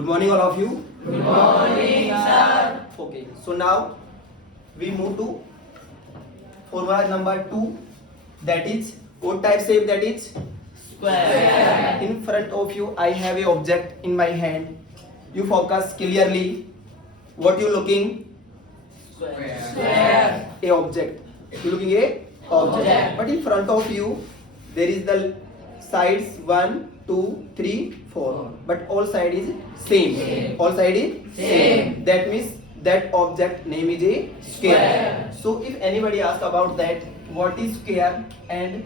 Good morning, all of you. Good morning, sir. Okay, so now we move to formula number 2. That is what type shape? That is Square. in front of you. I have a object in my hand. You focus clearly. What you looking? Square. A object. You looking a object. Object. But in front of you, there is the sides 1, 2, 3, 4. But all side is same. Same. All side is Same. That means that object name is a square. Square. So if anybody asks about that, what is square and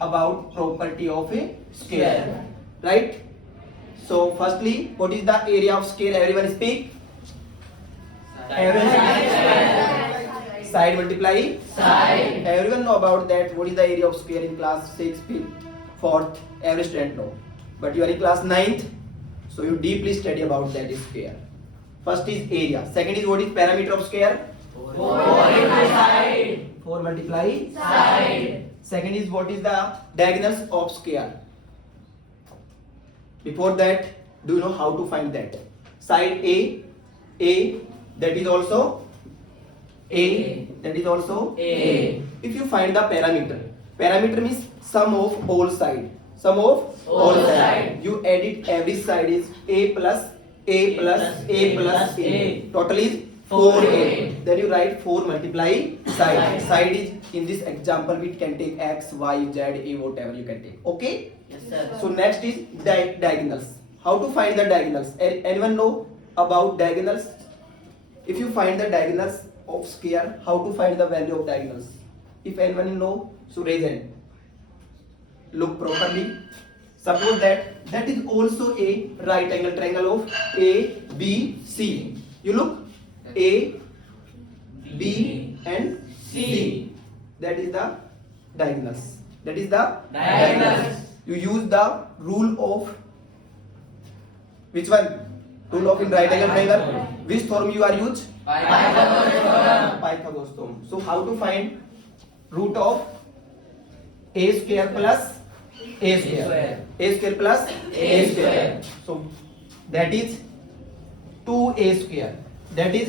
about property of a square, right? So firstly, what is the area of square? Everyone speak. Everyone speak. Side multiply Side. Everyone know about that. What is the area of square in class 6, 4th? Every student know. But you are in class 9th, so you deeply study about that square. First is area. Second is what is parameter of square? 4 into side. 4 multiply Side. Second is what is the diagonals of square? Before that, do you know how to find that? Side A, that is also A, that is also A. If you find the parameter means sum of all side. Sum of All side. You edit every side is A plus A plus A plus A. Total is 4A. Then you write 4 multiply side. Side is in this example we can take X, Y, Z, A, whatever you can take. Okay? Yes, sir. So next is diagonals. How to find the diagonals? Anyone know about diagonals? If you find the diagonals of square, how to find the value of diagonals? If anyone know, so raise hand. Look properly. Suppose that is also a right angle triangle of A, B, C. You look A, B and C. That is the diagonals. That is the Diagonals. You use the rule of which one? Rule of in right angle triangle. Which theorem you are use? Pythagoras theorem. Pythagoras theorem. So how to find root of a square plus a square? A square plus a square. So that is 2a square. That is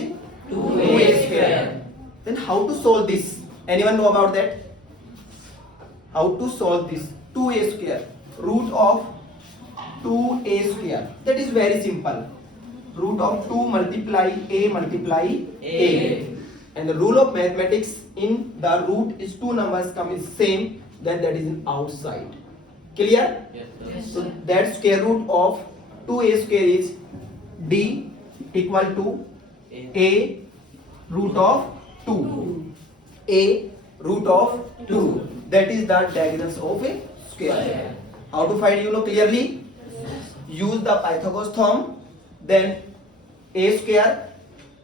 2a square. Then how to solve this? Anyone know about that? How to solve this? 2a square. Root of 2a square. That is very simple. Root of 2 multiply a. And the rule of mathematics in the root is two numbers come is same, then that is in outside. Clear? Yes, So that square root of 2a square is d equal to a root of 2. A root of 2. That is the diagonals of a square. How to find, you know clearly? Use the Pythagoras theorem. Then a square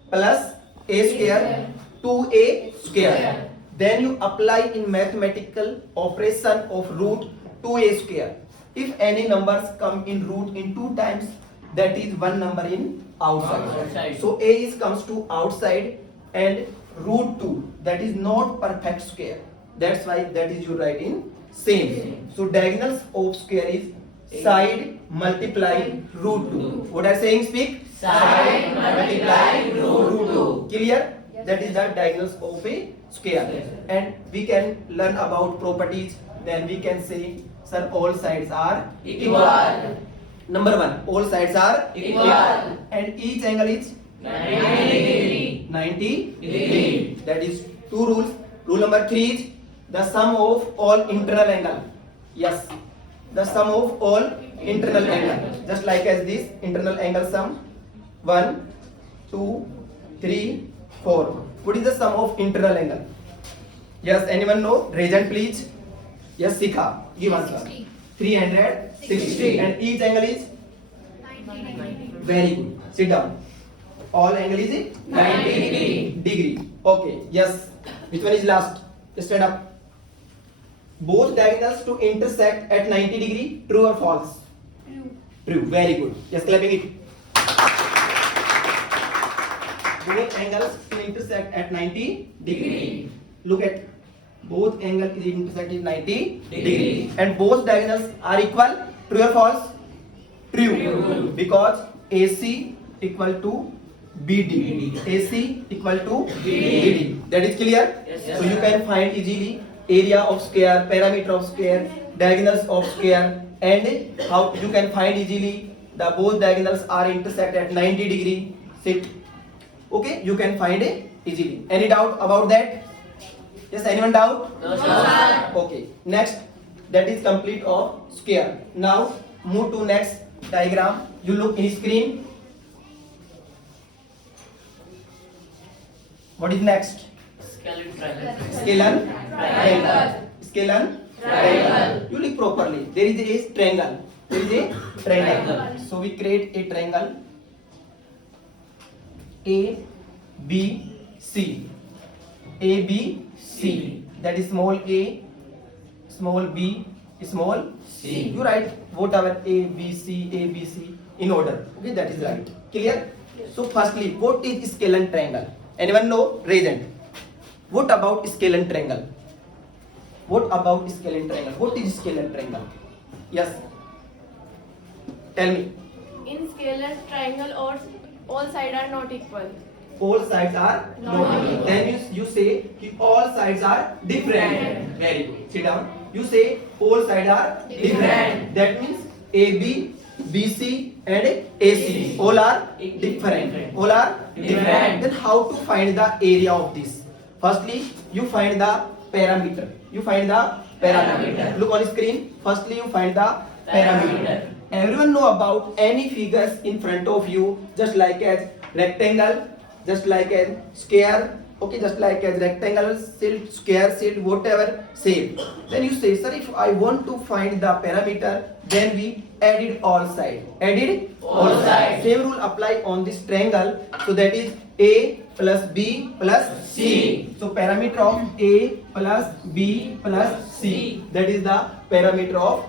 plus a square 2a square. Then you apply in mathematical operation of root 2a square. If any numbers come in root in 2 times, that is one number in outside. Outside. So a is comes to outside and root 2, that is not perfect square. That's why that is you write in same. So diagonals of square is side multiply root 2. What are saying? Speak. Side multiply root 2. Clear? That is the diagonals of a square. And we can learn about properties. Then we can say, sir, all sides are Equal. Number 1, all sides are Equal. And each angle is 90 degree. 90 Degree. That is 2 rules. Rule number 3 is the sum of all internal angle. Yes, the sum of all internal angle. Just like as this internal angle sum 1, 2, 3, 4. What is the sum of internal angle? Yes, anyone know? Raise hand please. Yes, Sikha. Give answer. 360. And each angle is? Very good. Sit down. All angle is 90 degree. Okay. Yes. Which one is last? Stand up. Both diagonals to intersect at 90 degree. True or false? True. Very good. Just clapping it. Both angles to intersect at 90 degree. Look at both angle is intersecting 90 degree. And both diagonals are equal. True or false? True. True. Because AC equal to BD. AC equal to BD. That is clear? Yes, So you can find easily area of square, parameter of square, diagonals of square, and how you can find easily the both diagonals are intersect at 90 degree. Sit. Okay, you can find it easily. Any doubt about that? Yes, anyone doubt? No, sir. Okay, next, that is complete of square. Now move to next diagram. You look in screen. What is next? Skeleton triangle. Scalar triangle. Scalar Triangle. You look properly. There is a triangle. There is a triangle. Triangle. So we create a triangle A B C. A B C. That is small a, small b, small C. You write whatever A B C in order. Okay, that is right. Clear? So firstly, what is scalar triangle? Anyone know? Raise hand. What about scalar triangle? What about scalar triangle? What is scalar triangle? Yes. Tell me. In scalar triangle, all sides are not equal. All sides are not equal. Then you say कि all sides are different. Very good. Sit down. You say all sides are different. That means AB, BC and AC all are different. All are different. Then how to find the area of this? Firstly, you find the parameter. You find the parameter. Look on screen. Firstly, you find the parameter. Everyone know about any figures in front of you, just like as rectangle, just like a square, okay, just like a rectangle, shield, square, shield, whatever shape. Then you say, sir, if I want to find the parameter, then we added all sides. Added All sides. Same rule apply on this triangle. So that is A plus B plus C. So parameter of A plus B plus C. That is the parameter of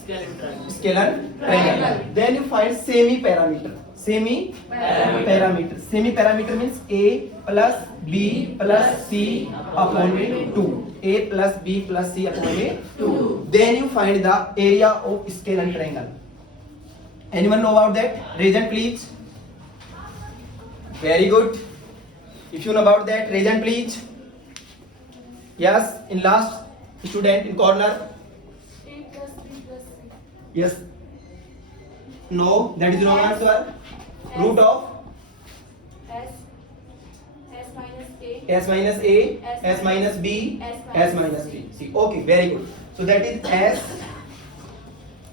Skeleton triangle. scalar triangle. Then you find semi parameter. Semi parameter. Semi parameter means A plus B plus C upon 2. A plus B plus C upon 2. Then you find the area of scalar triangle. Anyone know about that? Raise hand please. Very good. If you know about that, raise hand please. Yes, in last student in corner. A plus B plus C. Yes. No, that is wrong answer. Root of S minus A. S minus A, S minus B, S minus B. See, okay, very good. So that is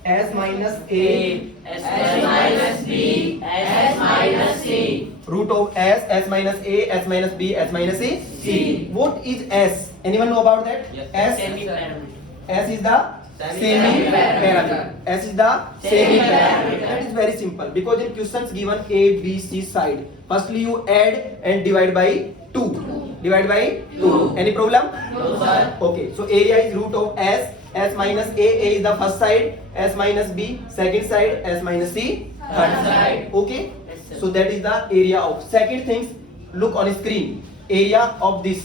S minus A, S minus B, S minus C. root of S minus A, S minus B, S minus C. C. What is S? Anyone know about that? S Semi-parameter. S is the semi parameter. S is the semi parameter. That is very simple because in questions given A, B, C side, firstly you add and divide by 2. Divide by 2. Any problem? No, sir. Okay, so area is root of S. S minus A is the first side, S minus B second side, S minus C third side. Okay, Yes, sir. so that is the area of. Second things, look on screen. Area of this.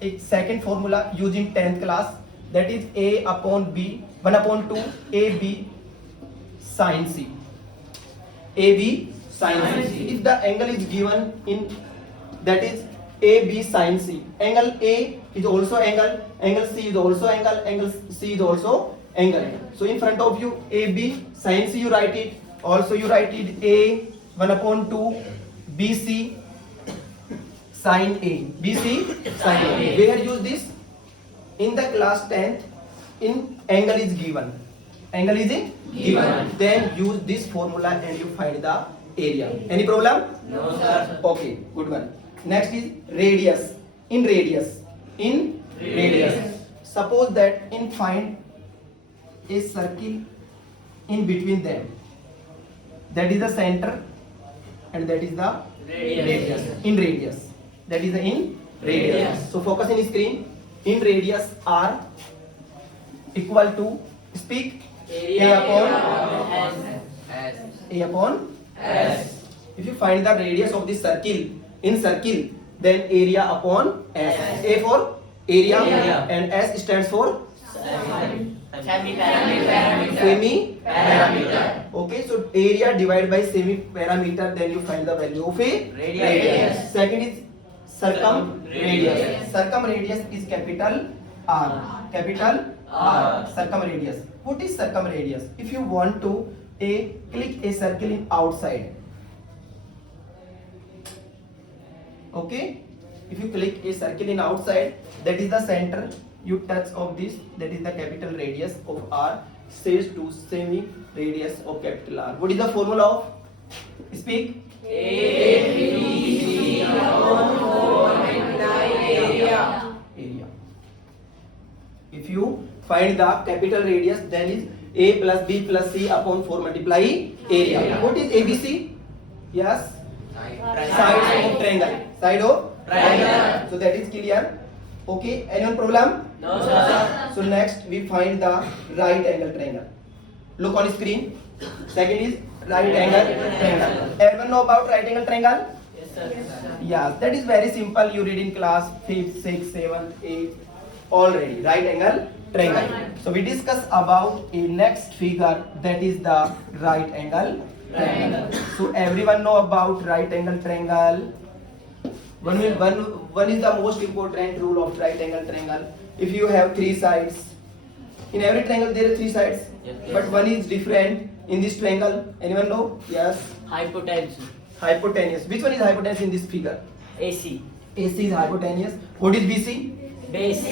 A second formula using 10th class, that is A upon B 1 upon 2 AB sin C. AB sin C. If the angle is given in, that is AB sin C. Angle A is also angle, angle C is also angle, angle C is also angle. So in front of you AB sin C you write it. Also you write it A 1 upon 2 BC sin A. BC sin A. Where use this? In the class 10th, in angle is given. Angle is given. Then use this formula and you find the area. Any problem? No, sir. Okay, good one. Next is radius. In radius. In radius. Suppose that in find a circle in between them. That is the center and that is the Radius. In radius. That is the in radius. Radius. So focus in screen. In radius R equal to, speak, A upon A upon S. If you find the radius of this circle, in circle, then area upon S. A for area, Area. and S stands for Semi-parameter. Semi-parameter. Okay, so area divided by semi-parameter, then you find the value of a Radius. Second is circumradius. Circumradius is capital R. Capital R. Circumradius. What is circumradius? If you want to click a circle in outside. Okay, if you click a circle in outside, that is the center. You touch of this, that is the capital radius of R, says to semi radius of capital R. What is the formula of? Speak. ABC upon 4 multiply area. Area. If you find the capital radius, then is A plus B plus C upon 4 multiply area. What is ABC? Yes. Side of triangle. Side of Triangle. So that is clear. Okay. Anyone problem? No, sir. So next we find the right angle triangle. Look on screen. Second is right angle triangle. Everyone know about right angle triangle? Yes, sir. Yeah, that is very simple. You read in class 5th, 6th, 7th, 8th already. Right angle triangle. So we discuss about a next figure, that is the right angle triangle. So everyone know about right angle triangle. One is the most important rule of right angle triangle. If you have three sides, in every triangle there are three sides, Yes. but one is different in this triangle. Anyone know? Yes. Hypotenuse. Hypotenuse. Which one is hypotenuse in this figure? AC. AC is hypotenuse. What is BC? Base.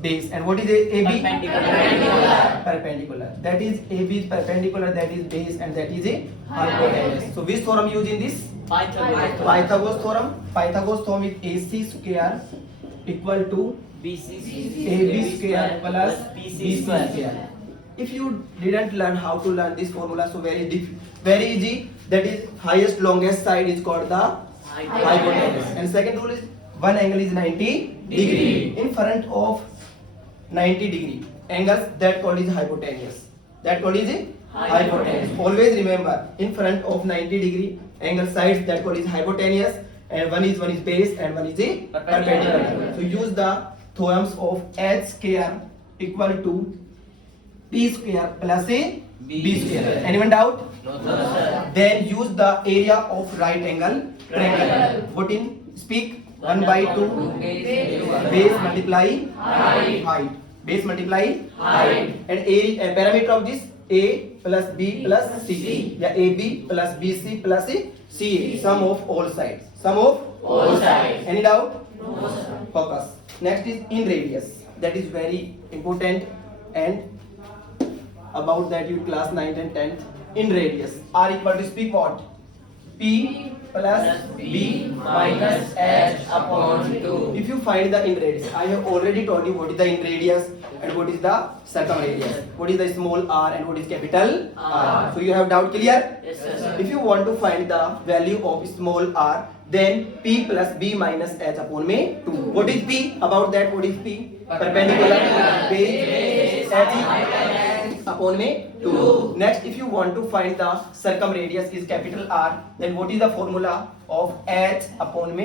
Base. And what is AB? Perpendicular. Perpendicular. That is AB is perpendicular, that is base, and that is a hypotenuse. So which theorem used in this? Pythagoras. Pythagoras theorem. Pythagoras theorem is AC square equal to BC AB square plus BC BC square. square. If you didn't learn how to learn this formula, so very easy. That is highest longest side is called the hypotenuse. And second rule is one angle is 90 degree. In front of 90 degree angles, that called is hypotenuse. That called is hypotenuse. Always remember, in front of 90 degree angle sides, that called is hypotenuse, and one is base and one is a perpendicular. So use the theorems of h square equal to p square plus a b square. Anyone doubt? No, sir. Then use the area of right angle triangle. What in? Speak. 1 by 2 base multiply height. Base multiply height. And area parameter of this a plus b plus c. Yeah, ab plus bc plus ca. Sum of all sides. Sum of All sides. Any doubt? No, sir. Focus. Next is in radius. That is very important, and about that you class 9th and 10th. In radius, R equal to speak what? P plus B minus H upon 2. If you find the in radius, I have already told you what is the in radius and what is the circumradius. What is the small r and what is capital R. So you have doubt clear? Yes, sir. If you want to find the value of small r, then P plus B minus H upon 2. What is P? About that, what is P? Perpendicular. Base. H upon 2. Next, if you want to find the circumradius is capital R, then what is the formula of H upon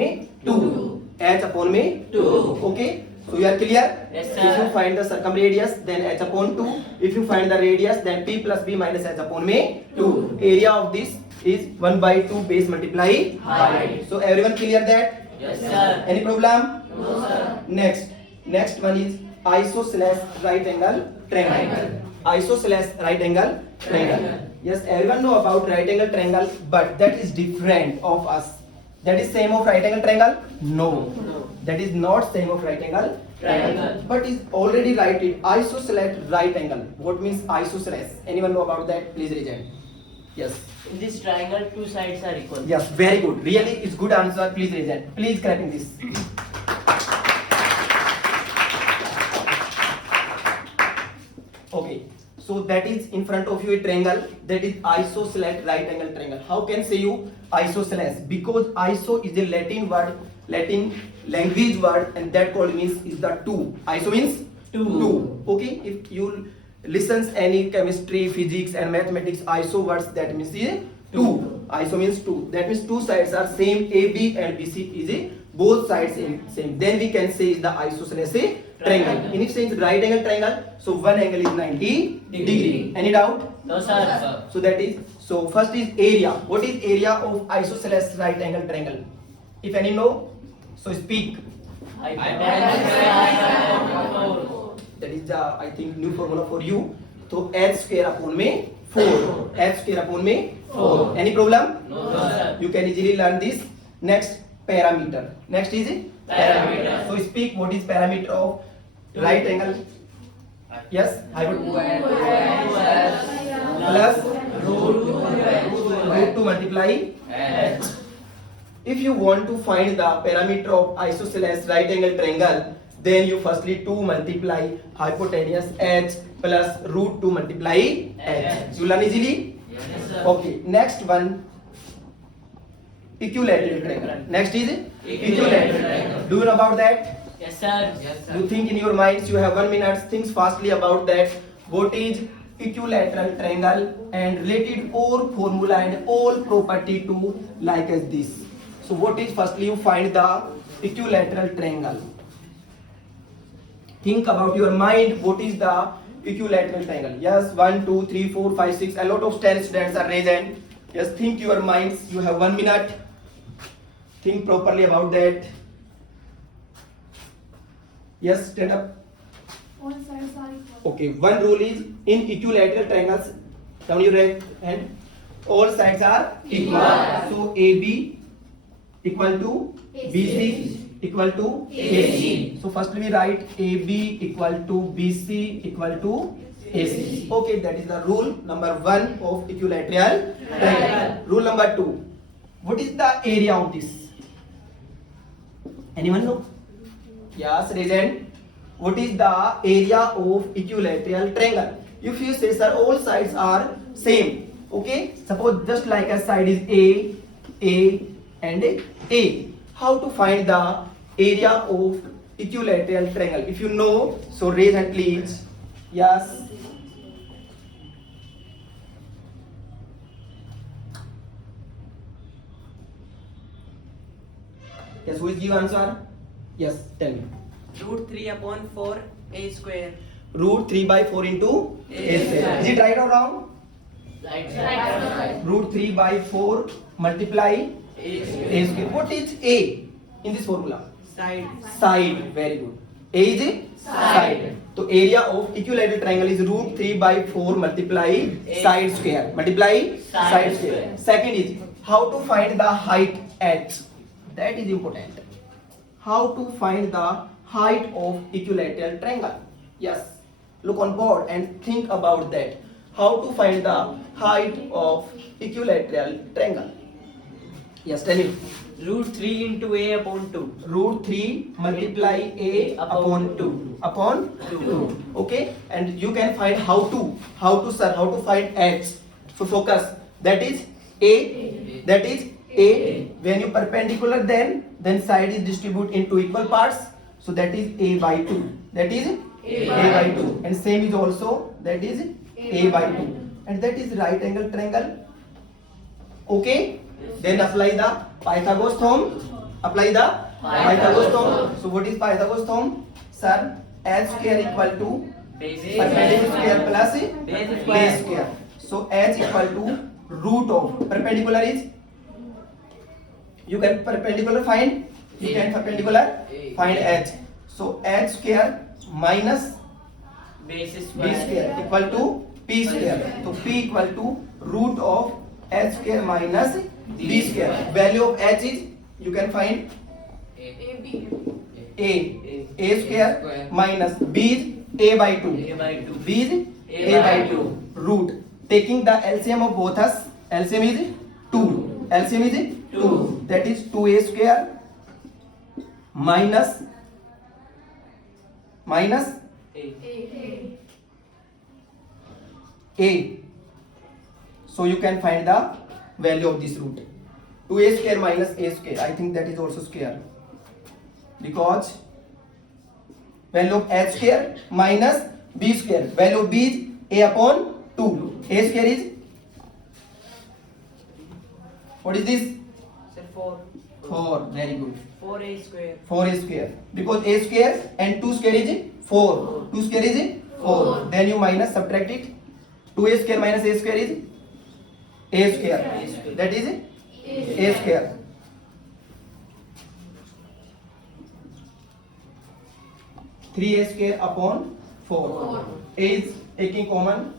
2? H upon 2. Okay? So you are clear? Yes, sir. If you find the circumradius, then H upon 2. If you find the radius, then P plus B minus H upon 2. Area of this is 1 by 2 base multiply height. So everyone clear that? Yes, sir. Any problem? No, sir. Next one is isosceles right angle triangle. Isosceles right angle triangle. Yes, everyone know about right angle triangle, but that is different of us. That is same of right angle triangle? No. That is not same of right angle triangle. But is already written isosceles right angle. What means isosceles? Anyone know about that? Please raise hand. Yes. In this triangle, two sides are equal. Yes, very good. Really, it's good answer. Please raise hand. Please clapping this. Okay. So that is in front of you a triangle, that is isosceles right angle triangle. How can say you isosceles? Because iso is a Latin word, Latin language word, and that called means is the two. Iso means two. Okay. If you listens any chemistry, physics and mathematics iso words, that means is two. Iso means two. That means two sides are same. AB and BC is a both sides same. Then we can say is the isosceles triangle. In its sense, right angle triangle. So one angle is 90 degree. Any doubt? No, sir. So that is, so first is area. What is area of isosceles right angle triangle? If any know, so speak. That is the, I think, new formula for you. So h square upon me 4. H square upon me 4. Any problem? No, sir. You can easily learn this. Next, parameter. Next is Parameter. So speak, what is parameter of right angle? Yes, hypotenuse plus root 2 multiply. If you want to find the parameter of isosceles right angle triangle, then you firstly 2 multiply hypotenuse h plus root 2 multiply h. You learn easily? Yes, sir. Okay, next one, equilateral triangle. Next is equilateral triangle. Do you know about that? Yes, sir. You think in your minds, you have 1 minute, think fastly about that. What is equilateral triangle and related all formula and all property to like as this. So what is, firstly you find the equilateral triangle. Think about your mind, what is the equilateral triangle. Yes, 1, 2, 3, 4, 5, 6. A lot of 10 students are raised. Yes, think your minds. You have 1 minute. Think properly about that. Yes, stand up. All sides are equal. Okay, one rule is in equilateral triangles, down your right hand, all sides are equal. So AB equal to BC equal to AC. So firstly we write AB equal to BC equal to AC. Okay, that is the rule number 1 of equilateral triangle. Rule number 2. What is the area of this? Anyone know? Yes, raise hand. What is the area of equilateral triangle? If you say, sir, all sides are same. Okay, suppose just like a side is A and A. How to find the area of equilateral triangle? If you know, so raise hand please. Yes. Yes, who is give answer? Yes, tell me. Root 3 upon 4 a square. Root 3 by 4 into A square. Is it right or wrong? Right, sir. Root 3 by 4 multiply A square. What is A in this formula? Side. Side. Very good. A is side. So area of equilateral triangle is root 3 by 4 multiply side square. Multiply side square. Second is how to find the height h. That is important. How to find the height of equilateral triangle. Yes. Look on board and think about that. How to find the height of equilateral triangle. Yes, tell me. Root 3 into a upon 2. Root 3 multiply A upon 2 upon 2. Okay, and you can find how to find h. So focus, that is A, that is A. When you perpendicular, then side is distributed into equal parts, so that is A by 2, that is A by 2, and same is also, that is A by 2, and that is right angle triangle. Okay, then apply the Pythagoras theorem. Apply the Pythagoras theorem. So what is Pythagoras theorem? Sir, h square equal to perpendicular square plus base square. So h equal to root of perpendicular is, you can perpendicular find, you can perpendicular find h. So h square minus Base b square. square equal to p square. So p equal to root of h square minus b square. Value of h is, you can find a square minus b is a by 2. A by 2. B is a by 2. Root. Taking the LCM of both us, LCM is 2. LCM is 2. That is 2a square minus a. So you can find the value of this root. 2a square minus a square. I think that is also square, because value of h square minus b square. Value of b is a upon 2. A square is, what is this? Sir, 4. 4. Very good. 4a square. 4a square. Because a square and 2 square is 4. 2 square is 4. Then you minus subtract it. 2a square minus a square is a square. That is a square. Three a square upon 4. A is taking common.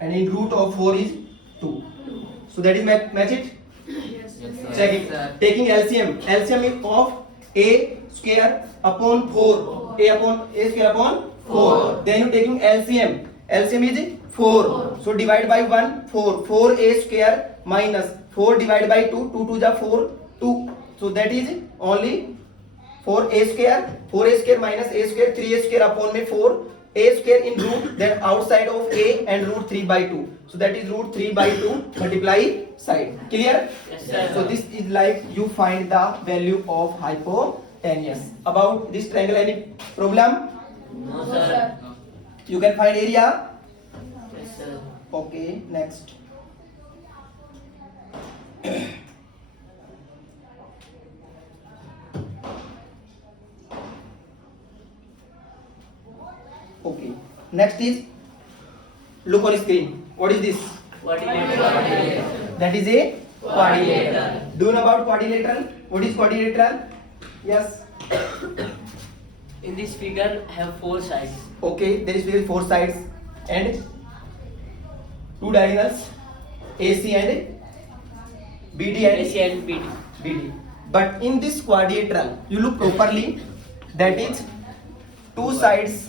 And in root of 4 is 2. So that is match it. Check it. Taking LCM. LCM of a square upon 4. A square upon 4. Then you taking LCM. LCM is 4. So divide by 1. 4. 4a square minus 4 divided by 2. 2 2 is 4. 2. So that is only 4a square. 4a square minus a square. 3a square upon में 4. A square in root, then outside of a and root 3 by 2. So that is root 3 by 2 multiply side. Clear? Yes, sir. So this is like you find the value of hypotenuse. About this triangle, any problem? No, sir. You can find area. Yes, sir. Okay, next. Okay. Next is look on screen. What is this? Quadrilateral. That is a quadrilateral. Do you know about quadrilateral? What is quadrilateral? Yes. In this figure have 4 sides. Okay. There is 4 sides and 2 diagonals, AC and BD and AC and BD. BD. But in this quadrilateral, you look properly. That is 2 sides.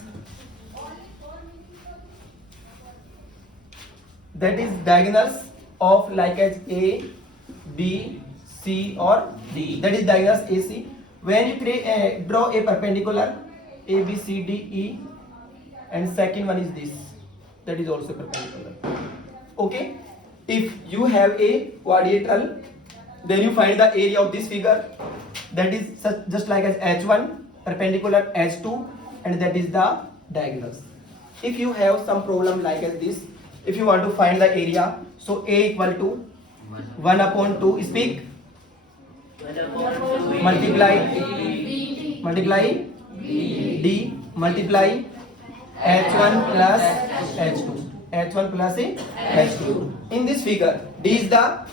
That is diagonals of like as A, B, C or D. That is diagonals AC. When you create, draw a perpendicular A, B, C, D, E, and second one is this. That is also perpendicular. Okay. If you have a quadrilateral, then you find the area of this figure. That is just like as H1 perpendicular H2, and that is the diagonals. If you have some problem like as this, if you want to find the area, so A equal to 1 upon 2, speak, multiply D, multiply H1 plus H2. H1 plus H2. In this figure, D is the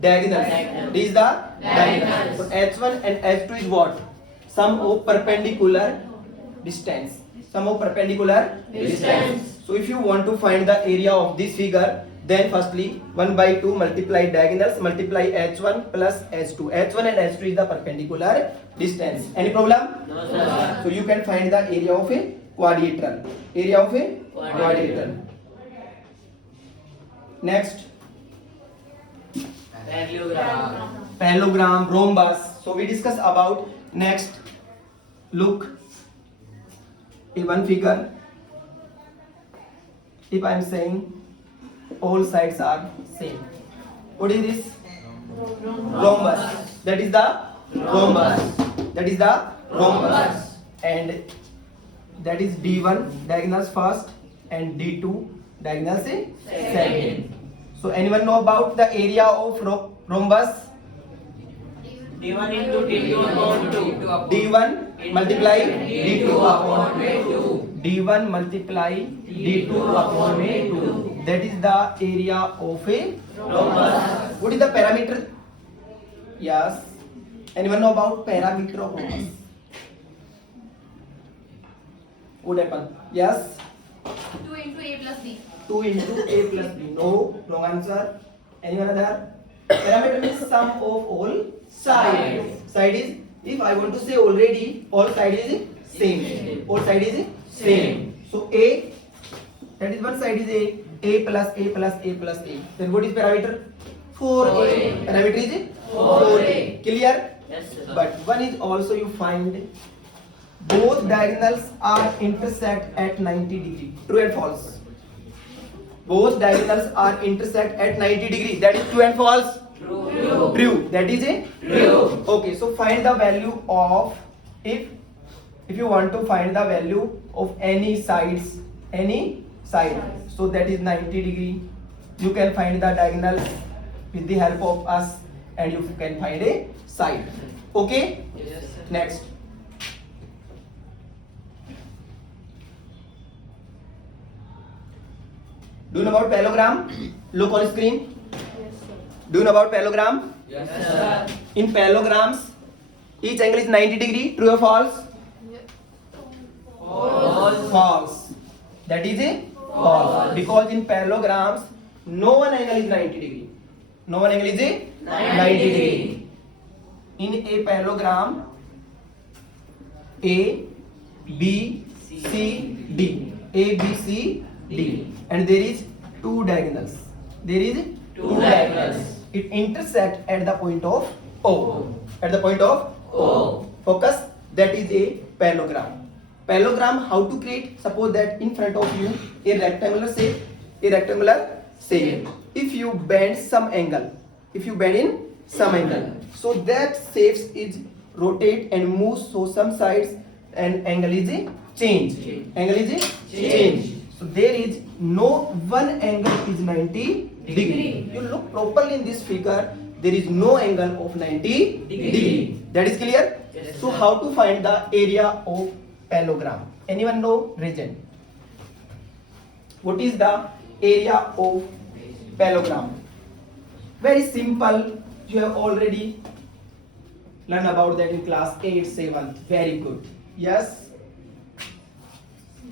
diagonal. D is the diagonal. So H1 and H2 is what? Sum of perpendicular distance. Sum of perpendicular distance. So if you want to find the area of this figure, then firstly 1 by 2 multiply diagonals, multiply H1 plus H2. H1 and H2 is the perpendicular distance. Any problem? No, sir. So you can find the area of a quadrilateral. Area of a quadrilateral. Next, parallelogram, rhombus. So we discuss about next. Look, in one figure, if I am saying all sides are same, what is this? Rhombus. That is the rhombus. That is the rhombus. And that is D1 diagonals first and D2 diagonals second. So anyone know about the area of rhombus? D1 into D2 upon 2. D1 multiply D2 upon 2. D1 multiply D2 upon 2. That is the area of a rhombus. What is the parameter? Yes. Anyone know about parameter of rhombus? What happened? Yes. 2 into A plus B. 2 into A plus B. No. Wrong answer. Anyone other? Parameter means sum of all sides. Side is, if I want to say already, all side is same. All side is same. So A, that is one side is A plus A plus A plus A. Then what is parameter? 4A. Parameter is 4A. Clear? Yes, sir. But one is also you find both diagonals are intersect at 90 degree. True and false? Both diagonals are intersect at 90 degree. That is true and false? True. True. That is a true. Okay, so find the value of, if you want to find the value of any sides, any side, so that is 90 degree. You can find the diagonals with the help of us, and you can find a side. Okay? Yes, sir. Next. Do you know about parallelogram? Look on screen. Yes, sir. Do you know about parallelogram? Yes, sir. In parallelograms, each angle is 90 degree. True or false? False. False. That is a false. Because in parallelograms, no one angle is 90 degree. No one angle is a 90 degree. In a parallelogram, A, B, C, D. A, B, C, D. And there is two diagonals. There is Two diagonals. It intersect at the point of O. At the point of O. Focus. That is a parallelogram. Parallelogram, how to create? Suppose that in front of you a rectangular shape. A rectangular shape. If you bend some angle, if you bend in some angle, so that shapes is rotate and move. So some sides and angle is a change. Angle is a change. So there is no one angle is 90 degree. You look properly in this figure. There is no angle of 90 degree. That is clear? Yes, So sir. how to find the area of parallelogram? Anyone know? Region. What is the area of parallelogram? Very simple. You have already learned about that in class 8, 7. Very good. Yes.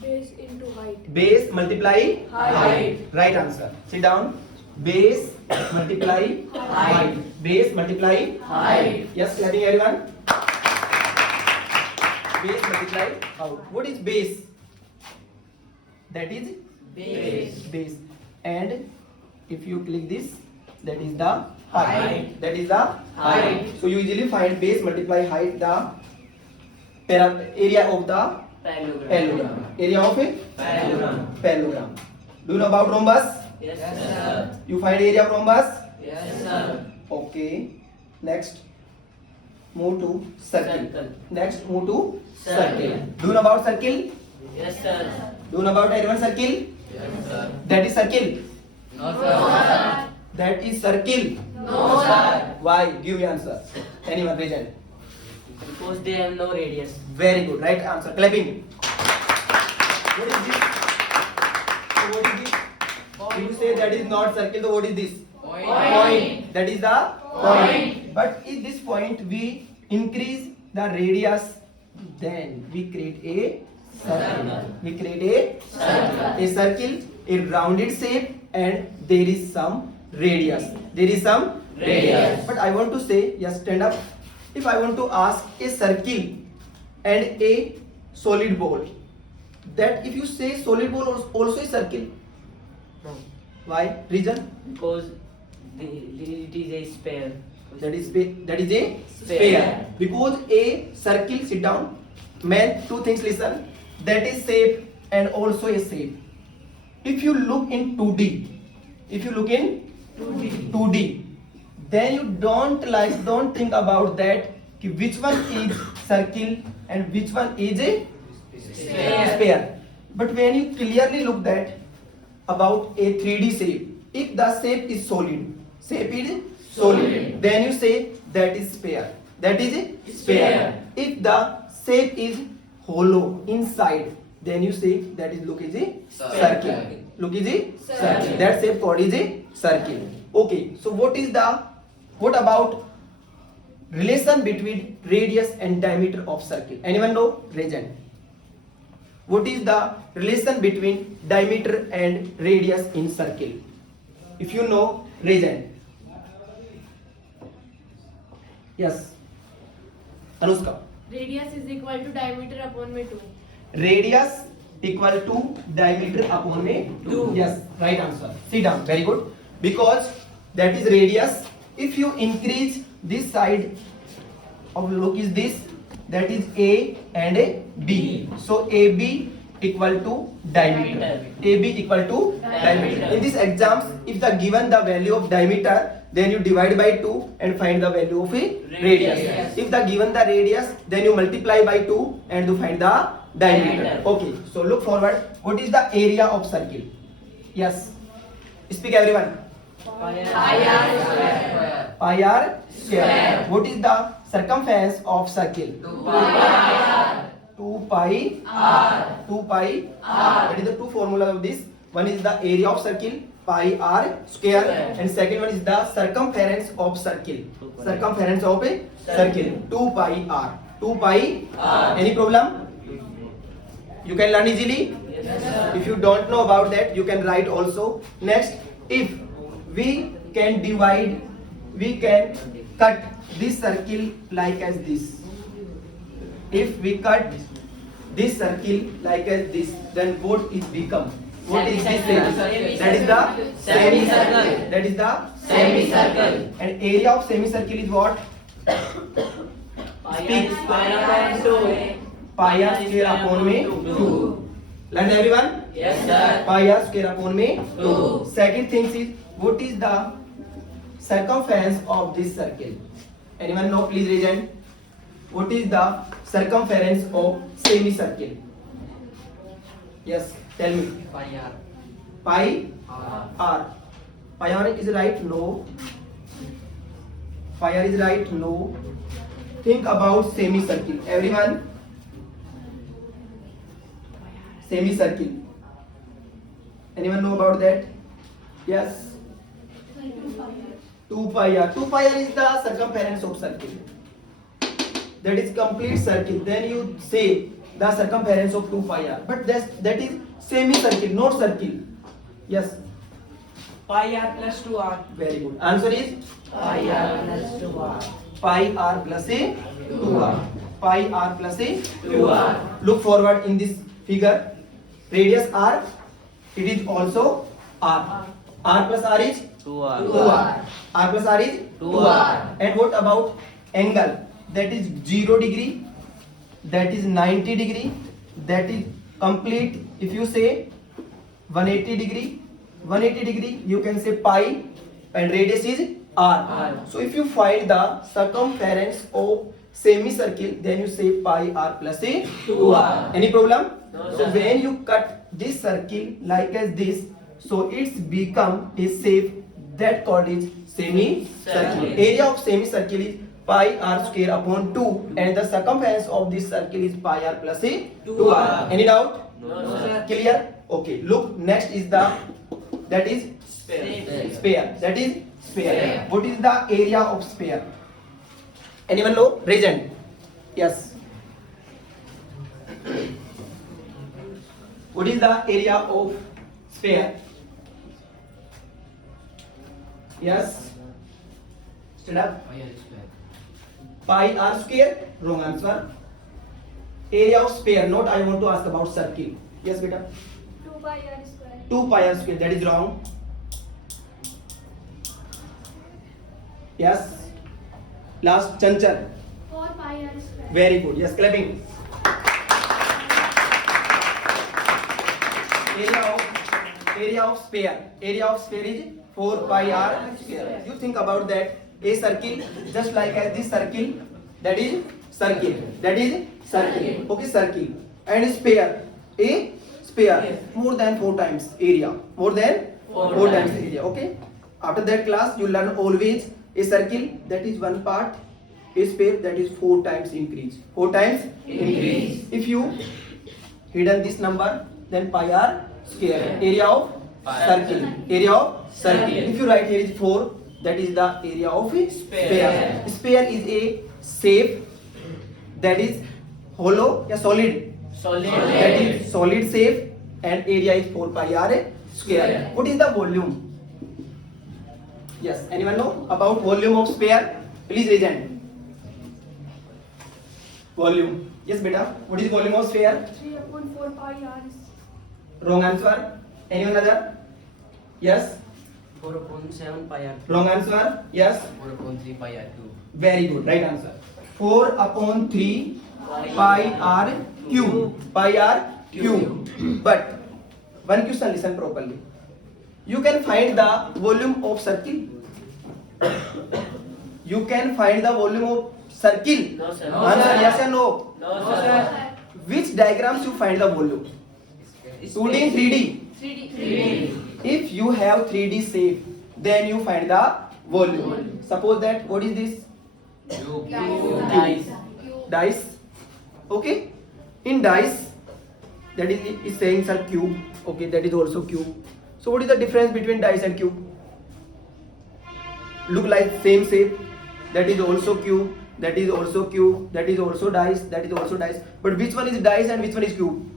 Base into height. Base multiply Height. Right answer. Sit down. Base multiply height. Base multiply Height. Yes, clapping everyone. Base multiply out. What is base? That is Base. Base. And if you click this, that is the height. Height. That is the Height. So you easily find base multiply height, the area of the parallelogram. Area of a Parallelogram. parallelogram. Do you know about rhombus? Yes, sir. You find area of rhombus? Yes, sir. Okay. Next, move to circle. Circle. Next, move to Circle. circle. Do you know about circle? Yes, sir. Do you know about everyone circle? Yes, sir. That is circle. No, sir. That is circle. No, sir. Why? Give me answer. Anyone, reason. Because they have no radius. Very good. Right answer. Clapping. What is this? So what is this? If you say that is not circle, so what is this? Point. That is the point. But in this point we increase the radius, then we create a circle. We create a circle, a rounded shape, and there is some radius. There is some Radius. But I want to say, yes, stand up. If I want to ask a circle and a solid ball, that if you say solid ball also a circle. No. Why? Reason? Because it is a sphere. That is a Sphere. sphere. Because a circle, sit down. Man, two things listen. That is shape and also a shape. If you look in 2D, if you look in 2D, then you don't think about that ki which one is circle and which one is a sphere. But when you clearly look that about a 3D shape, if the shape is solid, then you say that is sphere. That is a sphere. If the shape is hollow inside, then you say that is look is a circle. Look is a circle. That shape called is a circle. Okay. So what about relation between radius and diameter of circle? Anyone know? Region. What is the relation between diameter and radius in circle? If you know, region. Yes. Anushka. Radius is equal to diameter upon में 2. Radius equal to diameter upon में 2. Yes, right answer. Sit down. Very good. Because that is radius. If you increase this side of look is this, that is A and a B. So AB equal to diameter. AB equal to diameter. In these exams, if the given the value of diameter, then you divide by 2 and find the value of a radius. Radius. If the given the radius, then you multiply by 2 and you find the diameter. Diameter. Okay, so look forward. What is the area of circle? Yes. Speak everyone. Pi r square. Pi r square. What is the circumference of circle? 2 pi r. 2 pi r. 2 pi r. That is the two formula of this. One is the area of circle, pi r square, and second one is the circumference of circle. Circumference of a circle, 2 pi r. 2 pi r. Any problem? You can learn easily. If you don't know about that, you can write also. Next, if we can divide, we can cut this circle like as this. If we cut this circle like as this, then what it become? What is this circle? That is the semicircle. That is the Semicircle. And area of semicircle is what? Speak. Pi r square. Pi r square upon में 2. Learn everyone? Yes, sir. Pi r square upon में 2. 2. Second thing is, what is the circumference of this circle? Anyone know? Please raise hand. What is the circumference of semicircle? Yes, tell me. Pi r. Pi r. Pi r is right? No. Pi r is right? No. Think about semicircle. Everyone? Semicircle. Anyone know about that? Yes. 2 pi r. 2 pi r is the circumference of circle. That is complete circle. Then you say the circumference of 2 pi r. But that is semicircle, not circle. Yes. Pi r plus 2r. Very good. Answer is Pi r plus 2r. pi r plus a 2r. Pi r plus a 2r. Look forward in this figure. Radius r. It is also r. R plus r is 2r. 2r. R plus r is 2r. And what about angle? That is 0 degree. That is 90 degree. That is complete. If you say 180 degree, 180 degree, you can say pi, and radius is r. So if you find the circumference of semicircle, then you say pi r plus a 2r. Any problem? No, So sir. when you cut this circle like as this, so it's become a shape that called is semicircle. Circle. Area of semicircle is pi r square upon 2, and the circumference of this circle is pi r plus a 2r. Any doubt? No, sir. Clear? Okay. Look, next is the, that is Sphere. sphere. That is sphere. Sphere. What is the area of sphere? Anyone know? Raise hand. Yes. What is the area of sphere? Yes. Stand up. Pi r square. Wrong answer. Area of sphere. Not I want to ask about circle. Yes, beta. 2 pi r square. 2 pi r square. That is wrong. Yes. Last, Chanchal. 4 pi r square. Very good. Yes, clapping. Area of sphere. Area of sphere is 4 pi r square. You think about that. A circle, just like as this circle, that is circle. That is circle. Okay, circle. And sphere. A sphere. More than 4 times area. More than 4 times area. Okay. After that class, you learn always a circle, that is one part. A sphere, that is 4 times increase. 4 times increase. If you hidden this number, then pi r square. Area of circle. Area of circle. If you write here is 4, that is the area of a sphere. Sphere is a shape that is hollow, yeah, solid. Solid. That is solid shape, and area is 4 pi r square. What is the volume? Yes, anyone know about volume of sphere? Please raise hand. Volume. Yes, beta. What is volume of sphere? 3 upon 4 pi r. Wrong answer. Anyone other? Yes. 4/7 pi r. Wrong answer. Yes. 4/3 pi r cube. Very good. Right answer. 4 upon 3 pi r cube. Pi r cube. But one question, listen properly. You can find the volume of circle. You can find the volume of circle. No, sir. Answer yes or no? No, sir. Which diagrams you find the volume? 2D and 3D. 3D. If you have 3D shape, Then you find the volume. Suppose that what is this? Dice. Dice. Okay. In dice, that is saying sir cube. Okay, that is also cube. So what is the difference between dice and cube? Look like same shape. That is also cube. That is also cube. That is also dice. That is also dice. But which one is dice and which one is cube?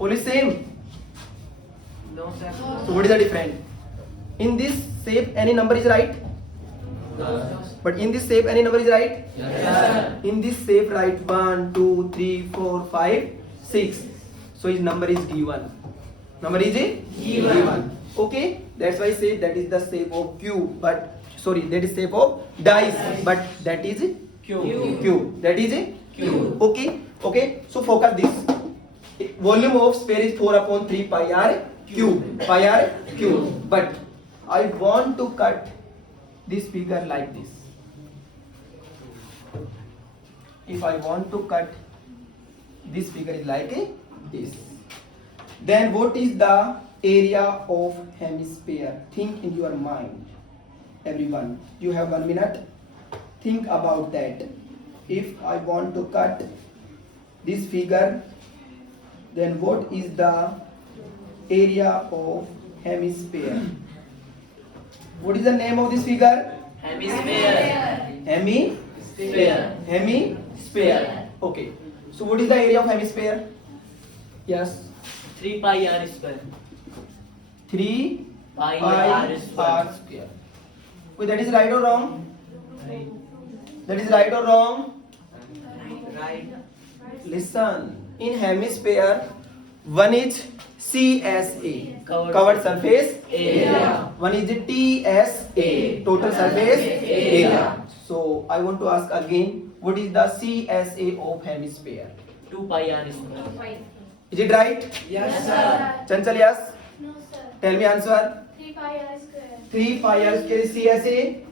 Only same. No, sir. So what is the difference? In this shape, any number is right. But in this shape, any number is right. In this shape, write 1, 2, 3, 4, 5, 6. So his number is given. Number is given. Okay, that's why I say that is the shape of cube. But sorry, that is shape of dice. But that is cube. That is a cube. Okay. Okay. So focus this. Volume of sphere is 4 upon 3 pi r cube. Pi r cube. But I want to cut this figure like this. If I want to cut this figure is like this, then what is the area of hemisphere? Think in your mind, everyone. You have 1 minute. Think about that. If I want to cut this figure, then what is the area of hemisphere? What is the name of this figure? Hemisphere. Hemisphere. Hemisphere. Okay. So what is the area of hemisphere? Yes. 3 pi r square. 3 Pi pi r r square. square. Wait, that is right or wrong? Right. That is right or wrong? Right. Listen. In hemisphere, one is CSA, Covered covered surface area. One is TSA, total surface area. So I want to ask again, what is the CSA of hemisphere? 2 pi r square. Is it right? Yes, sir. Chanchal, yes? No, sir. Tell me answer. 3 pi r square. 3 pi r square is CSA.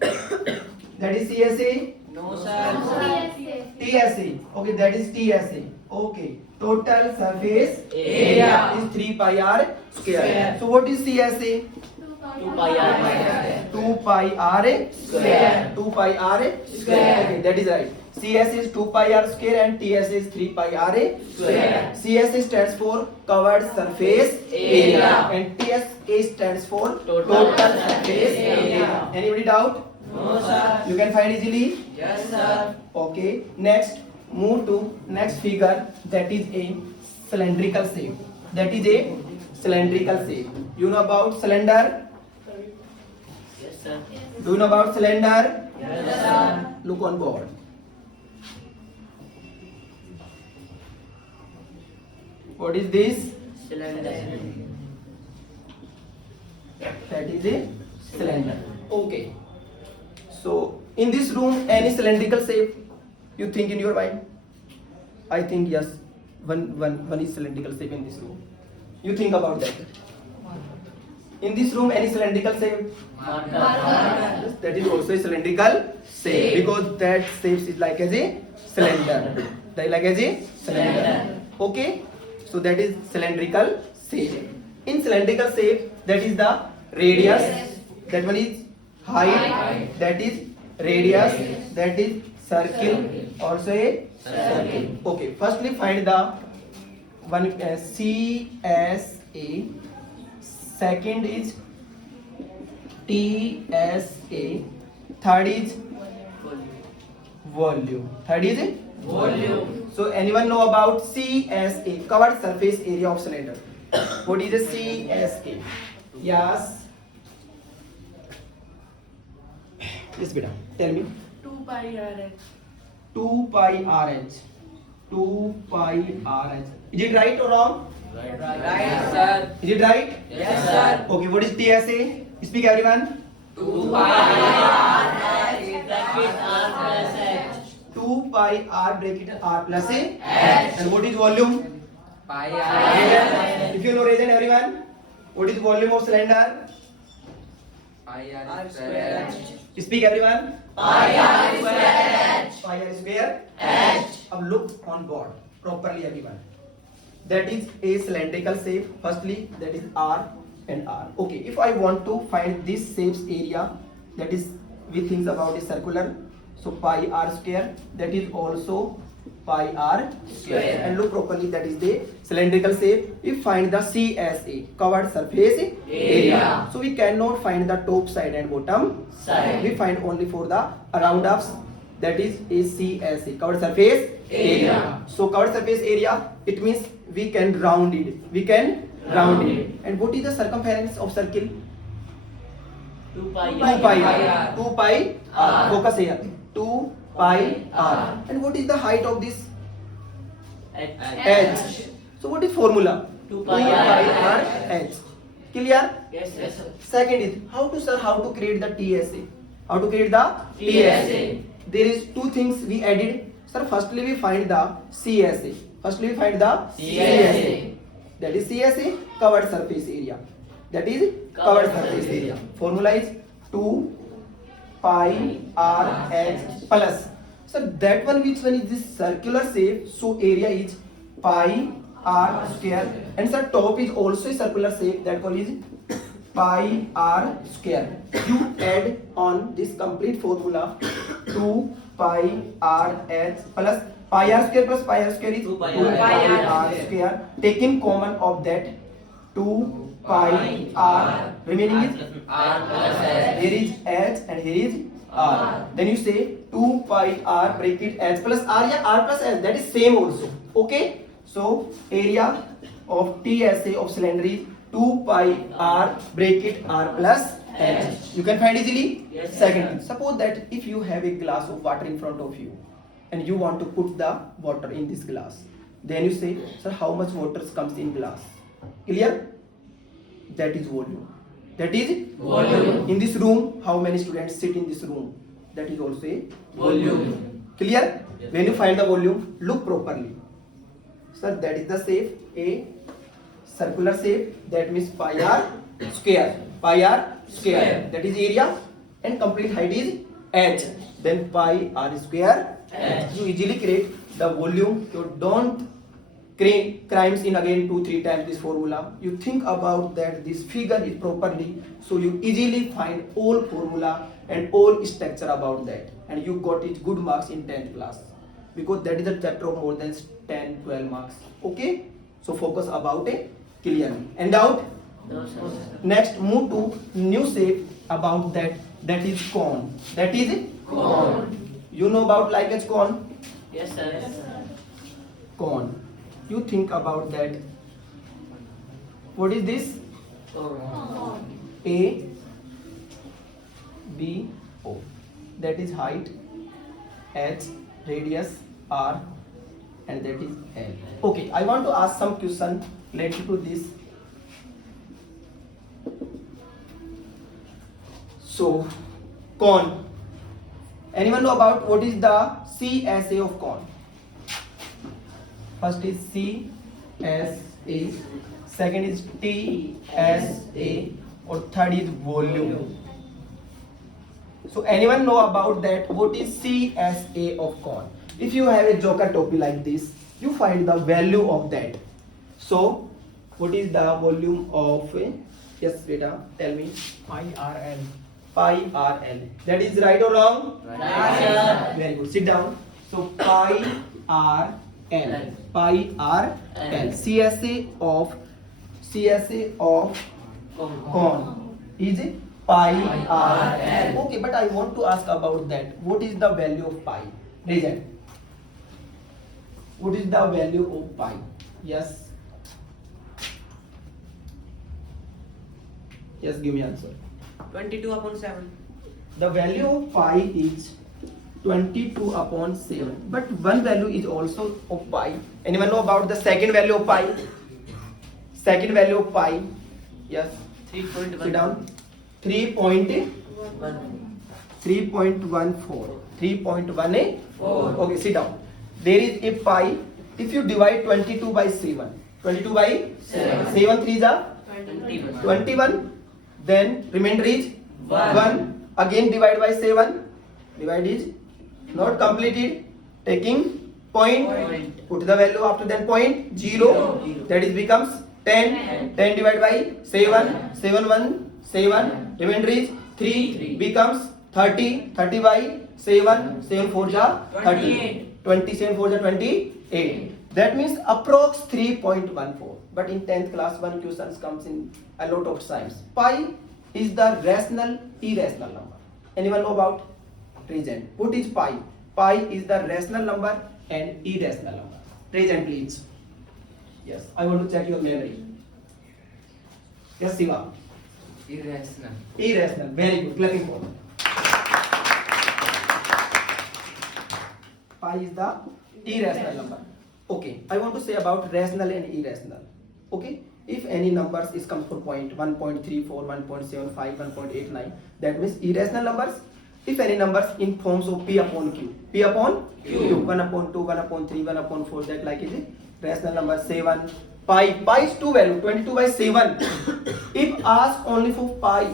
That is CSA. No, sir. TSA. Okay, that is TSA. Okay. Total surface Area. is 3 pi r square. Square. So what is CSA? 2 pi r square. 2 pi r Square. 2 pi r Square. Okay, that is right. CS is 2 pi r square and TS is 3 pi r Square. CS stands for covered surface Area. and TSA stands for Total surface area. Anybody doubt? No, sir. You can find easily. Yes, sir. Okay. Next, move to next figure. That is a cylindrical shape. That is a cylindrical shape. You know about cylinder? Yes, sir. Do you know about cylinder? Yes, sir. Look on board. What is this? Cylinder. That is a cylinder. Okay. So in this room, any cylindrical shape you think in your mind? I think yes. One is cylindrical shape in this room. You think about that. In this room, any cylindrical shape? Yes, that is also a cylindrical shape because that shape is like as a cylinder. Like as a cylinder. Okay. So that is cylindrical shape. In cylindrical shape, that is the radius. That one is height. That is radius. That is circle. Also a circle. Okay. Firstly, find the one CSA. Second is TSA. Third is volume. Third is Volume. so anyone know about CSA, covered surface area of cylinder? What is a CSA? Yes. Yes, beta. Tell me. 2 pi r. 2 pi RH. 2 pi RH. Is it right or wrong? Right, sir. Is it right? Yes, sir. Okay. What is TSA? Speak everyone. 2 pi r bracket r plus h. 2 pi r bracket r plus a H. and what is volume? Pi Radian. If you know radian, everyone, what is volume of cylinder? Pi r square h. Speak everyone. Pi r square h. Pi r square H. Now look on board properly, everyone. That is a cylindrical shape. Firstly, that is R. and R. Okay, if I want to find this shape's area, that is, we think about a circular, so pi r square, that is also pi r square. And look properly, that is the cylindrical shape. We find the CSA, covered surface area. So we cannot find the top side and bottom Side. We find only for the round ups, that is a CSA, covered surface Area. So covered surface area, it means we can round it. We can round it. And what is the circumference of circle? 2 pi 2 pi r. r. 2 pi r. Focus here. 2 pi r. And what is the height of this? H. So what is formula? 2 pi r h. Clear? Yes, yes, sir. Second is how to create the TSA. How to create the TSA. There is two things we added. Sir, firstly we find the CSA. Firstly we find the CSA. That is CSA, covered surface area. That is covered surface area. Formula is 2 pi r h plus. So that one, which one is this circular shape? So area is pi r square. And sir, top is also a circular shape. That one is pi r square. You add on this complete formula 2 pi r h plus pi r square plus pi r square is 2 pi r square. Taking common of that 2 pi r. Remaining is R plus S. here is h and here is r. Then you say 2 pi r bracket h plus r. Yeah, r plus s, that is same also. Okay. So area of TSA of cylinder is 2 pi r bracket r plus h. You can find easily. Yes, Second, sir. suppose that if you have a glass of water in front of you and you want to put the water in this glass, then you say, sir, how much water comes in glass? Clear? That is volume. That is Volume. In this room, how many students sit in this room? That is also a Volume. Clear? Yes. When you find the volume, look properly. Sir, that is the shape, a circular shape, that means pi r square. Pi r square. That is area, and complete height is h. Then pi r square H. You easily create the volume. You don't crimes in again 2-3 times this formula. You think about that this figure is properly, so you easily find all formula and all structure about that, and you got it good marks in 10th class, because that is a chapter of more than 10-12 marks. Okay, so focus about it clearly. And doubt? No, sir. Next, move to new shape about that, that is cone. That is Cone. You know about like a cone? Yes, sir. Cone. You think about that. What is this? Cone. A, B, O. That is height, H, radius, R, and that is L. Okay, I want to ask some question related to this. So, cone. Anyone know about what is the CSA of cone? First is CSA, second is TSA, or third is volume. So anyone know about that? What is CSA of cone? If you have a joker topic like this, you find the value of that. So what is the volume of a, yes beta, tell me. Pi RL. Pi RL. That is right or wrong? Right, sir. Very good. Sit down. So pi RL. Pi RL. CSA of cone is pi RL. Okay, but I want to ask about that. What is the value of pi? Legend. What is the value of pi? Yes. Yes, give me answer. 22/7. The value of pi is 22/7. But one value is also of pi. Anyone know about the second value of pi? Second value of pi. Yes. 3.1. Sit down. 3.14. 3.14. Okay, sit down. There is a pi. If you divide 22 by 7. 22 by 7. 7 3s are 21. 21. Then remainder is 1. 1. Again divide by 7. Divide is not completed. Taking point. Point. Put the value after that point. 0. Zero. That is becomes 10. 10 divided by 7. 7 1 7. Remainder is 3. Becomes 30. 30 by 7. 7 4 ja 30. 27 4 ja 28. That means approx 3.14. But in 10th class, one questions comes in a lot of times. Pi is the rational irrational number. Anyone know about? Present. What is pi? Pi is the rational number and irrational number. Present, please. Yes, I want to check your memory. Yes, Siva. Irrational. Irrational. Very good. Clapping for. Pi is the irrational number. Okay, I want to say about rational and irrational. Okay, if any numbers is comes from point 1.34, 1.75, 1.89, that means irrational numbers. If any numbers in forms of p upon q, 1 upon 2, 1 upon 3, 1 upon 4, that like is a rational number. 7. Pi is 2 value, 22 by 7. If asked only for pi,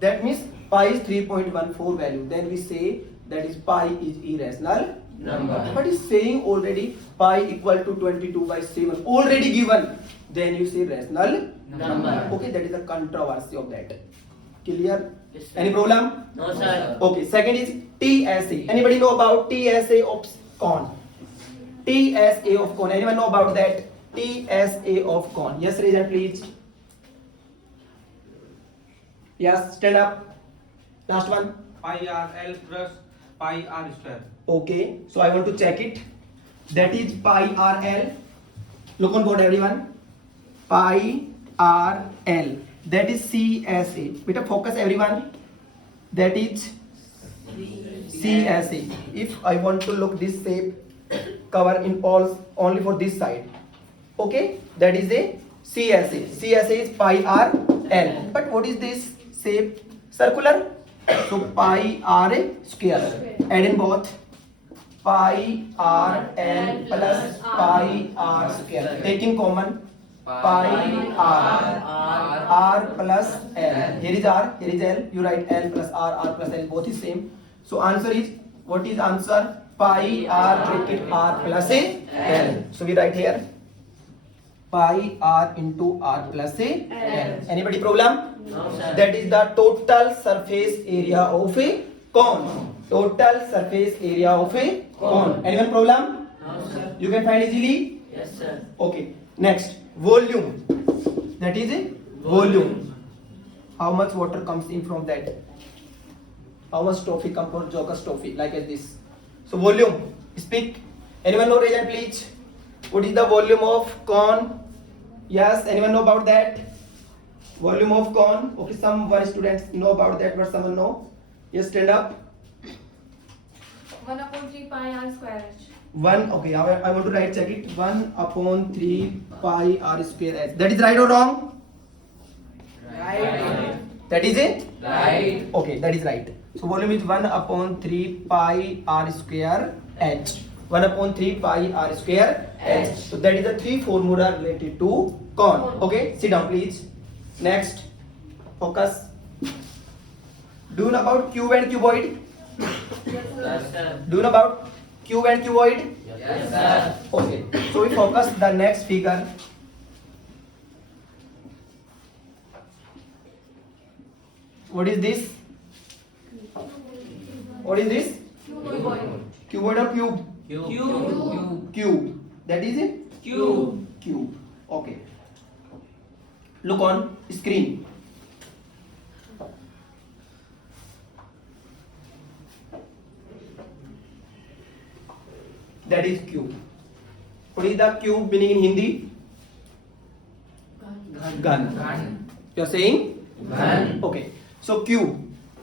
that means pi is 3.14 value, then we say that is pi is irrational number. But is saying already pi equal to 22 by 7 already given, then you say rational number. Okay, that is the controversy of that. Clear? Yes, sir. Any problem? No, sir. Okay, second is TSA. Anybody know about TSA of con? TSA of con. Anyone know about that? TSA of con. Yes, raise hand please. Yes, stand up. Last one. pi r l plus pi r square. Okay, so I want to check it. That is pi r l. Look on board, everyone. Pi r l. That is CSA. Beta focus, everyone. That is CSA. If I want to look this shape, cover in all only for this side. Okay, that is a CSA. CSA is pi r l. But what is this shape? Circular. So pi r square. Add in both. Pi r l plus pi r square. Take in common. Pi r plus l. Here is r, here is l. You write l plus r plus l. Both is same. So answer is, what is answer? Pi r bracket r plus a l. So we write here pi r into r plus a l. Anybody problem? No, sir. That is the total surface area of a cone. Total surface area of a cone. Anyone problem? No, sir. You can find easily. Yes, sir. Okay. Next, volume. That is a volume. How much water comes in from that? How much toffee comes for Joker's toffee? Like this. So volume. Speak. Anyone know? Raise hand please. What is the volume of cone? Yes. Anyone know about that? Volume of cone. Okay. Some one students know about that, but someone know. Yes. Stand up. 1 upon 3 pi r square h. 1. Okay. I want to write. Check it. 1 upon 3 pi r square h. That is right or wrong? Right. That is it? Right. Okay, that is right. So volume is 1 upon 3 pi r square h. 1 upon 3 pi r square h. So that is the 3 formula related to cone. Okay, sit down please. Next, focus. Do you know about cube and cuboid? Yes, sir. Do you know about cube and cuboid? Yes, sir. Okay, so we focus the next figure. What is this? What is this? Cuboid or cube? Cube. Cube. That is it? Cube. Cube. Okay. Look on screen. That is cube. What is the cube meaning in Hindi? Gun. You are saying? Gun. Okay. So cube.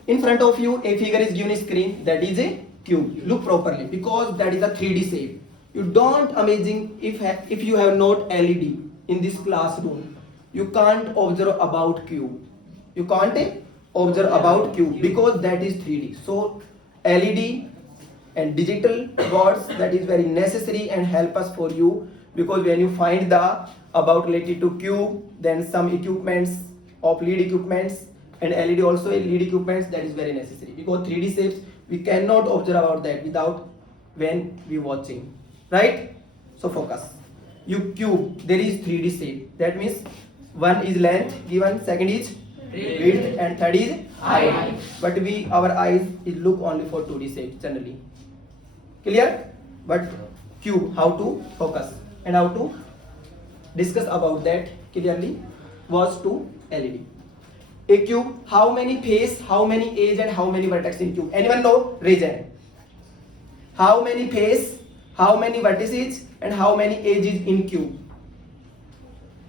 In front of you, a figure is given screen. That is a cube. Look properly because that is a 3D shape. You don't amazing if you have not LED in this classroom. You can't observe about cube. You can't observe about cube because that is 3D. So LED and digital boards, that is very necessary and help us for you, because when you find the about related to cube, then some equipments of lead equipments and LED also lead equipments, that is very necessary because 3D shapes we cannot observe about that without when we watching, right? So focus. You cube, there is 3D shape, that means One is length given, second is width, and third is height. But our eyes is look only for 2D shape generally. Clear? But cube, how to focus and how to discuss about that clearly was to LED. A cube, how many face, how many edge, and how many vertex in cube? Anyone know? Raise hand. How many face, how many vertices, and how many edges in cube?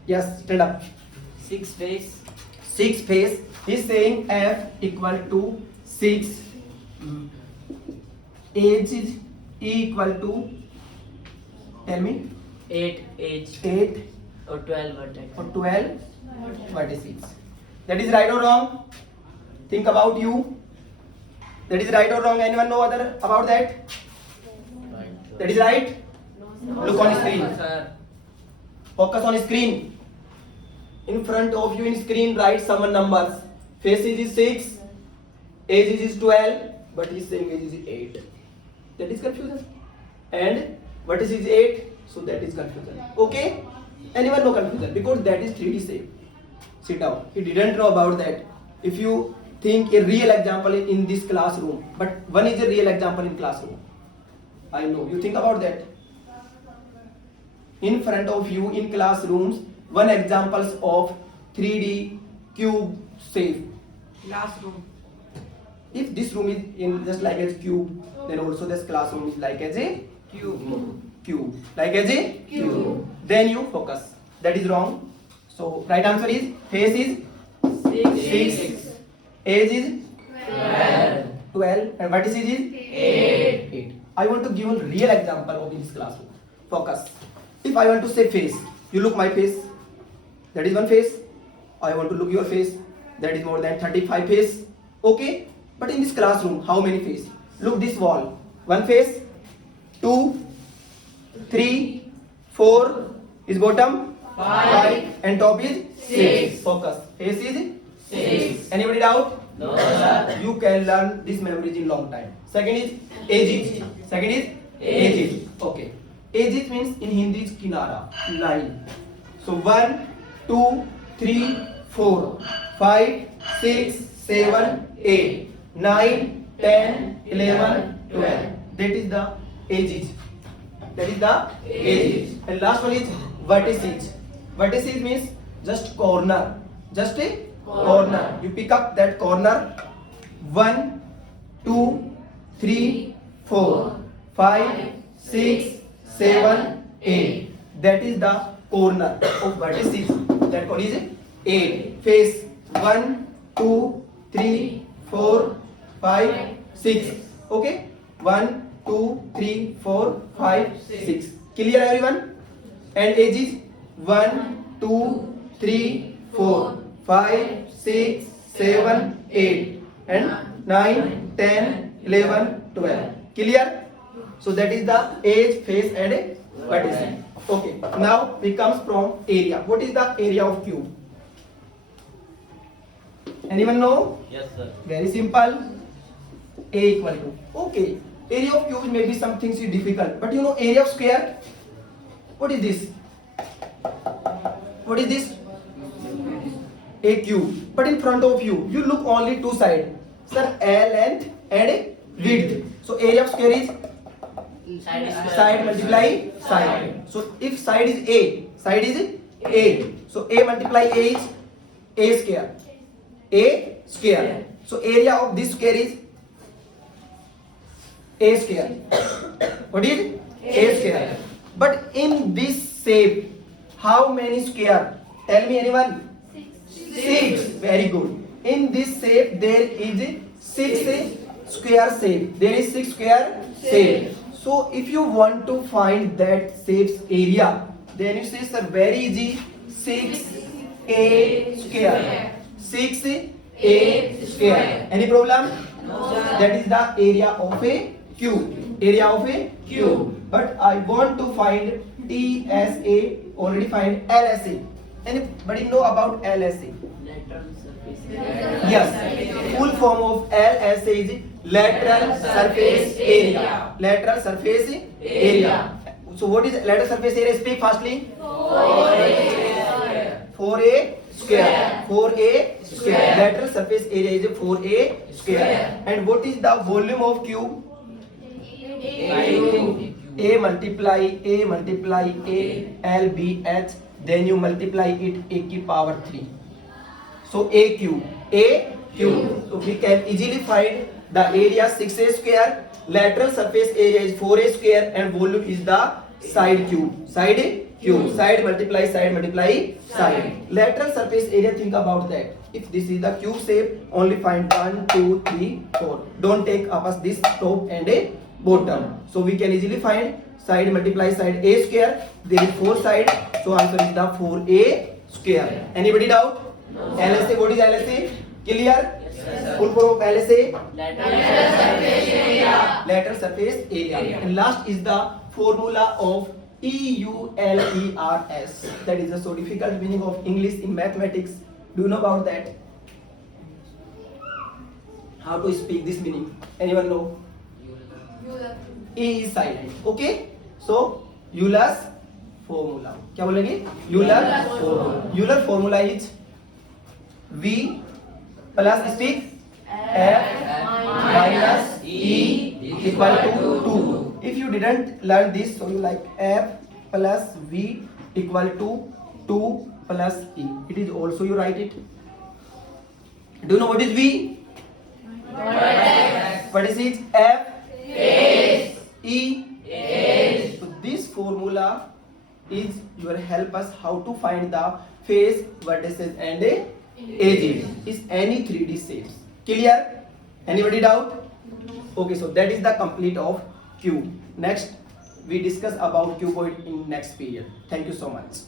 Yes, stand up. 6 face. 6 face. He's saying F equal to 6. Edge is E equal to, tell me, 8 edge 8 or 12 vertex. or 12 vertices. That is right or wrong? Think about you. That is right or wrong? Anyone know other about that? That is right? Look on screen. Sir. Focus on screen. In front of you in screen write some numbers. Faces is 6, edges is 12, but he's saying edges is 8. That is confusion. And vertices is 8, so that is confusion. Okay? Anyone know confusion? Because that is 3D shape. Sit down. He didn't know about that. If you think a real example in this classroom, but one is a real example in classroom. I know. You think about that. In front of you in classrooms, one examples of 3D cube shape. Classroom. If this room is in just like a cube, then also this classroom is like as a cube. Like as a cube. Then you focus. That is wrong. So right answer is face is 6, edge is 12, and vertices is 8. I want to give a real example of this classroom. Focus. If I want to say face, you look my face. That is one face. I want to look your face. That is more than 35 face. Okay. But in this classroom, how many face? Look this wall. One face, 2, 3, 4 is bottom, 5, and top is 6. Focus. Face is 6. Anybody doubt? No, sir. You can learn this memories in long time. Second is edges. Second is edges. Okay. Edges means in Hindi is kinara, line. So 1, 2, 3, 4, 5, 6, 7, 8, 9, 10, 11, 12. That is the edges. That is the edges. And last one is vertices. Vertices means just corner. Just a corner. You pick up that corner. 1, 2, 3, 4, 5, 6, 7, 8. That is the corner of vertices. That called is 8. Face 1, 2, 3, 4, 5, 6. Okay? 1, 2, 3, 4, 5, 6. Clear everyone? And edges 1, 2, 3, 4, 5, 6, 7, 8. And 9, 10, 11, 12. Clear? So that is the edge, face, and vertices. Okay. Now we comes from area. What is the area of cube? Anyone know? Yes, sir. Very simple. A equal to. Okay. Area of cube may be some things is difficult, but you know area of square. What is this? What is this? A cube. But in front of you, you look only two sides. Sir, a length and width. So area of square is side multiply side. So if side is A, side is A. So A multiply A is A square. A square. So area of this square is A square. What is A square? But in this shape, how many square? Tell me anyone? 6. Very good. In this shape, there is 6 square shape. There is 6 square shape. So if you want to find that shape's area, then you say, sir, very easy. 6A square. 6A square. Any problem? No, sir. That is the area of a cube. Area of a cube. But I want to find TSA. Already find LSA. Anybody know about LSA? Lateral surface. Yes. Full form of LSA is lateral surface area. Lateral surface area. So what is lateral surface area? Speak fastly. 4a square. 4a square. Lateral surface area is 4a square. And what is the volume of cube? A multiply A L B H, then you multiply it a की power 3. So a cube. So we can easily find the area 6a square, lateral surface area is 4a square, and volume is the side cube. Side multiply side. Lateral surface area, think about that. If this is the cube shape, only find 1, 2, 3, 4. Don't take up this top and a bottom. So we can easily find side multiply side a square. There is 4 side, so answer is the 4a square. Anybody doubt? No. LSA, what is LSA? Clear? Full form of LSA? Lateral surface area. And last is the formula of EULERS. That is a so difficult meaning of English in mathematics. Do you know about that? How to speak this meaning? Anyone know? E is silent. Okay? So Euler's formula. क्या बोलेंगे? Euler formula is V plus stick F minus E equal to 2. If you didn't learn this, so you like F plus V equal to 2 plus E. It is also you write it. Do you know what is V? What is it? F E. So this formula is your help us how to find the face, vertices and edges is any 3D shapes. Clear? Anybody doubt? Okay, so that is the complete of cube. Next we discuss about cuboid in next period. Thank you so much.